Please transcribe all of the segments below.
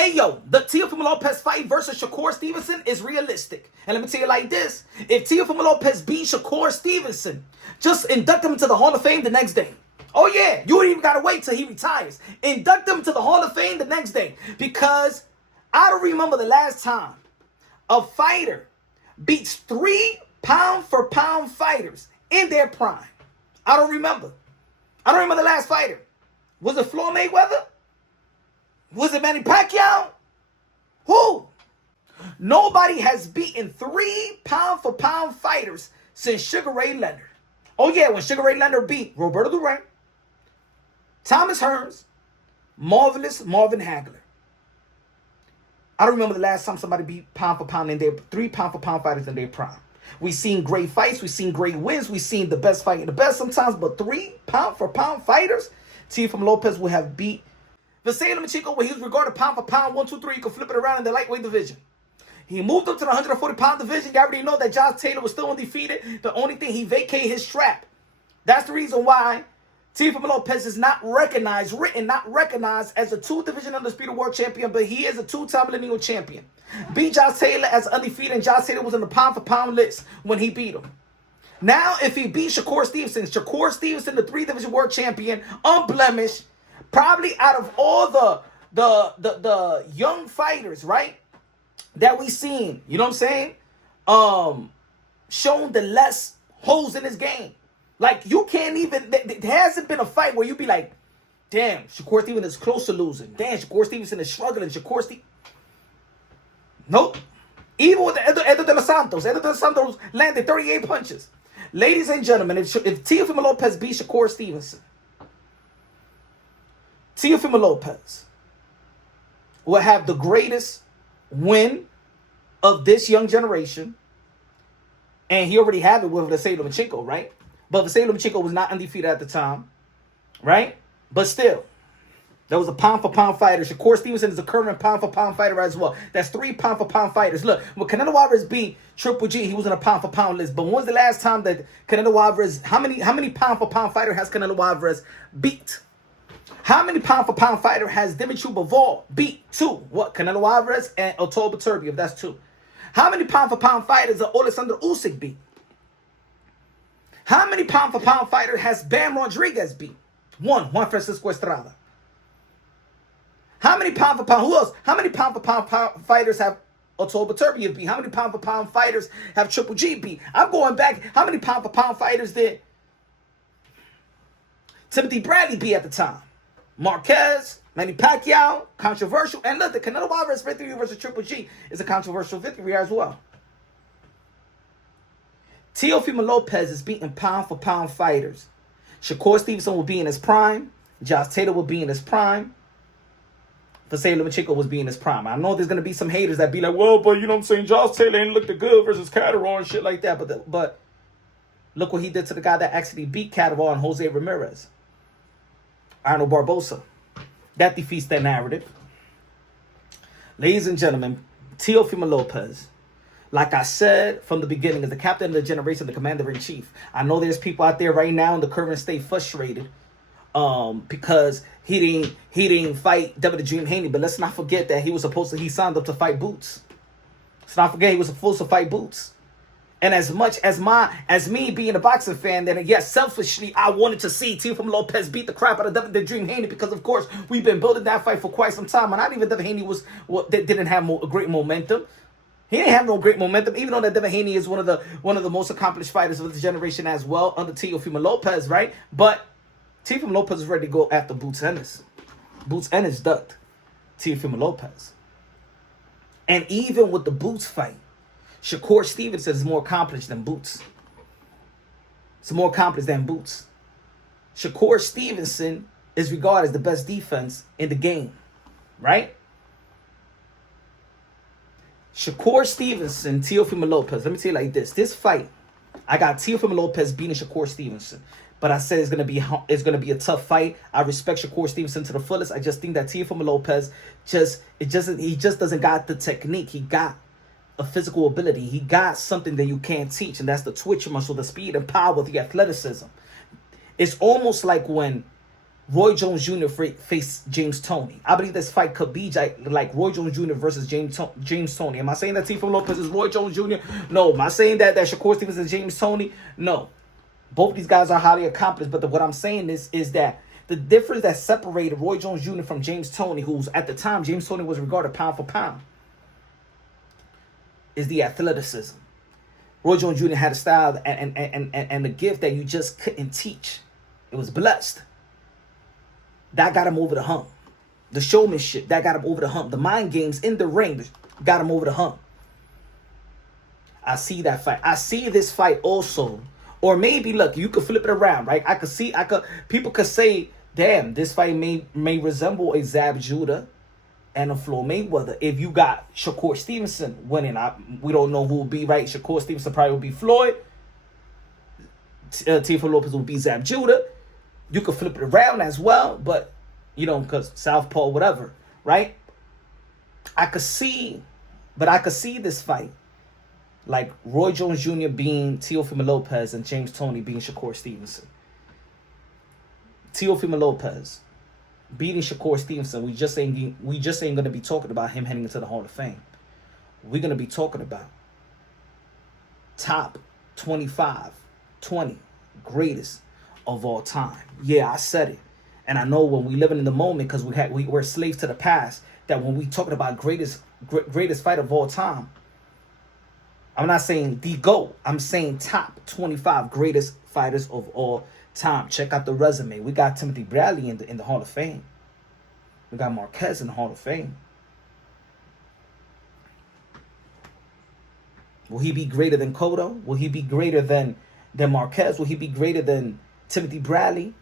Hey, yo, the Teofimo Lopez fight versus Shakur Stevenson is realistic. And let me tell you like this. If Teofimo Lopez beats Shakur Stevenson, just induct him into the Hall of Fame the next day. Oh, yeah, you ain't even got to wait till he retires. Induct him to the Hall of Fame the next day. Because I don't remember the last time a fighter beats 3 pound-for-pound fighters in their prime. I don't remember. I don't remember the last fighter. Was it Floyd Mayweather? Was it Manny Pacquiao? Who? Nobody has beaten 3 pound-for-pound fighters since Sugar Ray Leonard. Oh, yeah, when Sugar Ray Leonard beat Roberto Duran, Thomas Hearns, Marvelous Marvin Hagler. I don't remember the last time somebody beat pound-for-pound in their 3 pound-for-pound fighters in their prime. We've seen great fights. We've seen great wins. We've seen the best fighting the best sometimes. But 3 pound-for-pound fighters, Teofimo Lopez will have beat Vasyl Lomachenko, where he was regarded pound for pound, 1, 2, 3, you could flip it around in the lightweight division. He moved up to the 140-pound division. You already know that Josh Taylor was still undefeated. The only thing, he vacated his strap. That's the reason why Teofimo Lopez is not recognized as a 2-division undisputed world champion, but he is a 2-time lineal champion. Beat Josh Taylor as undefeated, and Josh Taylor was on the pound-for-pound list when he beat him. Now, if he beats Shakur Stevenson, the 3-division world champion, unblemished, probably out of all the young fighters, right, that we seen, you know what I'm saying, shown the less holes in his game. Like, you can't even, there hasn't been a fight where you be like, damn, Shakur Stevenson is close to losing. Damn, Shakur Stevenson is struggling. Nope. Even with Edo de los Santos landed 38 punches. Ladies and gentlemen, if Teofimo Lopez beats Shakur Stevenson, Teofimo Lopez will have the greatest win of this young generation. And he already had it with Vasyl Lomachenko, right? But Vasyl Lomachenko was not undefeated at the time, right? But still, there was a pound-for-pound fighter. Shakur Stevenson is a current pound-for-pound fighter as well. That's 3 pound-for-pound fighters. Look, when Canelo Alvarez beat Triple G, he was on a pound-for-pound list. But when was the last time that Canelo Alvarez, how many pound-for-pound fighter has Canelo Alvarez beat? How many pound-for-pound fighter has Dimitri Bivol beat? 2. What? Canelo Alvarez and October Turbiev. That's 2. How many pound-for-pound fighters does Alexander Usyk beat? How many pound-for-pound fighter has Bam Rodriguez beat? 1. Juan Francisco Estrada. How many pound-for-pound? Who else? How many pound-for-pound fighters have October Turbiev beat? How many pound-for-pound fighters have Triple G beat? I'm going back. How many pound-for-pound fighters did Timothy Bradley beat at the time? Marquez, Manny Pacquiao, controversial. And look, the Canelo Alvarez victory versus Triple G is a controversial victory as well. Teofimo Lopez is beating pound-for-pound fighters. Shakur Stevenson will be in his prime. Josh Taylor will be in his prime. Vasyl Lomachenko was being his prime. I know there's going to be some haters that be like, well, but you know what I'm saying, Josh Taylor ain't looked good versus Catterall and shit like that. But look what he did to the guy that actually beat Catterall and Jose Ramirez. Arnold Barbosa. That defeats that narrative. Ladies and gentlemen, Teofimo Lopez, like I said from the beginning, is the captain of the generation, the commander-in-chief. I know there's people out there right now in the current state frustrated because he didn't fight Devin the Dream Haney. But let's not forget that he signed up to fight Boots. Let's not forget he was supposed to fight Boots. And as much as me being a boxing fan, then yes, selfishly, I wanted to see Teofimo Lopez beat the crap out of Devin the Dream Haney because, of course, we've been building that fight for quite some time. And not even Devin Haney didn't have great momentum. He didn't have no great momentum, even though that Devin Haney is one of the most accomplished fighters of this generation as well under Teofimo Lopez, right? But Teofimo Lopez is ready to go after Boots Ennis. Boots Ennis ducked Teofimo Lopez. And even with the Boots fight, Shakur Stevenson is more accomplished than Boots. It's more accomplished than Boots. Shakur Stevenson is regarded as the best defense in the game, right? Shakur Stevenson, Teofimo Lopez. Let me tell you like this. This fight, I got Teofimo Lopez beating Shakur Stevenson. But I said it's gonna be a tough fight. I respect Shakur Stevenson to the fullest. I just think that Teofimo Lopez he just doesn't got the technique. He got a physical ability. He got something that you can't teach, and that's the twitch muscle, the speed and power, the athleticism. It's almost like when Roy Jones Jr. face James Toney. I believe this fight could be like Roy Jones Jr. versus James Toney. Am I saying that Teofimo Lopez is Roy Jones Jr.? No. Am I saying that Shakur Stevenson is James Toney? No. Both these guys are highly accomplished, but what I'm saying is that the difference that separated Roy Jones Jr. from James Toney, who's at the time, James Toney was regarded pound for pound, is the athleticism. Roy Jones Jr. had a style and a gift that you just couldn't teach. It was blessed. That got him over the hump. The showmanship, that got him over the hump. The mind games in the ring got him over the hump. I see that fight. I see this fight also. Or maybe, look, you could flip it around, right? People could say, damn, this fight may resemble a Zab Judah and a Floyd Mayweather. If you got Shakur Stevenson winning, we don't know who will be, right? Shakur Stevenson probably will be Floyd. Tefilo Lopez will be Zab Judah. You could flip it around as well, but, you know, because Southpaw, whatever, right? I could see this fight like Roy Jones Jr. being Teofimo Lopez and James Toney being Shakur Stevenson. Teofimo Lopez beating Shakur Stevenson, we just ain't gonna be talking about him heading into the Hall of Fame. We're gonna be talking about top 25, 20 greatest of all time. Yeah, I said it. And I know when we living in the moment, because we're slaves to the past, that when we talking about greatest fight of all time, I'm not saying the GOAT. I'm saying top 25 greatest fighters of all time. Check out the resume. We got Timothy Bradley in the Hall of Fame. We got Marquez in the Hall of Fame. Will he be greater than Cotto? Will he be greater than Marquez? Will he be greater than Timothy Bradley?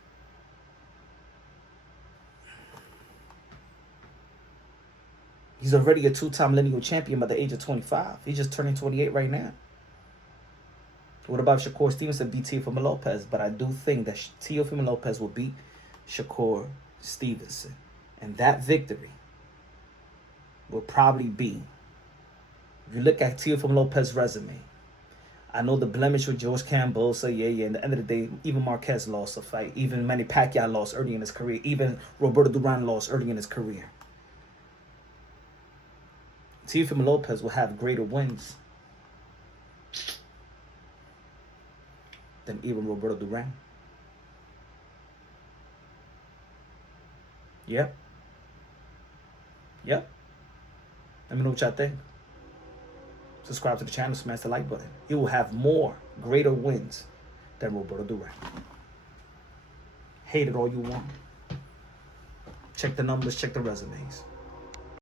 He's already a two-time lineal champion by the age of 25. He's just turning 28 right now. What about Shakur Stevenson beat Teofimo Lopez? But I do think that Teofimo Lopez will beat Shakur Stevenson. And that victory will probably be, if you look at Teofimo Lopez's resume, I know the blemish with George Campbell, so yeah. At the end of the day, even Marquez lost a fight. Even Manny Pacquiao lost early in his career. Even Roberto Duran lost early in his career. Teofimo Lopez will have greater wins than even Roberto Duran. Yep. Let me know what y'all think. Subscribe to the channel, smash the like button. He will have more greater wins than Roberto Duran. Hate it all you want. Check the numbers, check the resumes.